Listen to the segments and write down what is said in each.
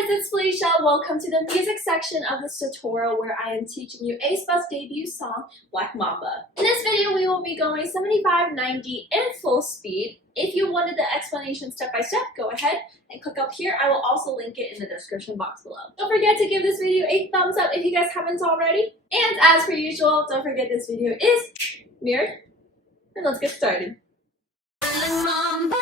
guys, it's Felicia. Welcome to the music section of this tutorial where I am teaching you aespa's debut song, Black Mamba. In this video, we will be going 75, 90 in full speed. If you wanted the explanation step by step, go ahead and click up here. I will also link it in the description box below. Don't forget to give this video a thumbs up if you guys haven't already. And as per usual, don't forget this video is mirrored. And let's get started. Mamba.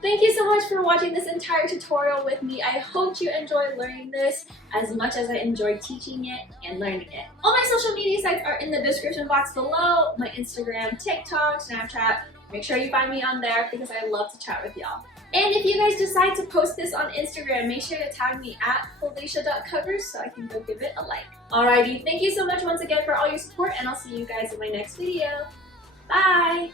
Thank you so much for watching this entire tutorial with me. I hope you enjoyed learning this as much as I enjoyed teaching it and learning it. All my social media sites are in the description box below. My Instagram, TikTok, Snapchat. Make sure you find me on there because I love to chat with y'all. And if you guys decide to post this on Instagram, make sure to tag me at felicia.covers so I can go give it a like. Alrighty, thank you so much once again for all your support and I'll see you guys in my next video. Bye!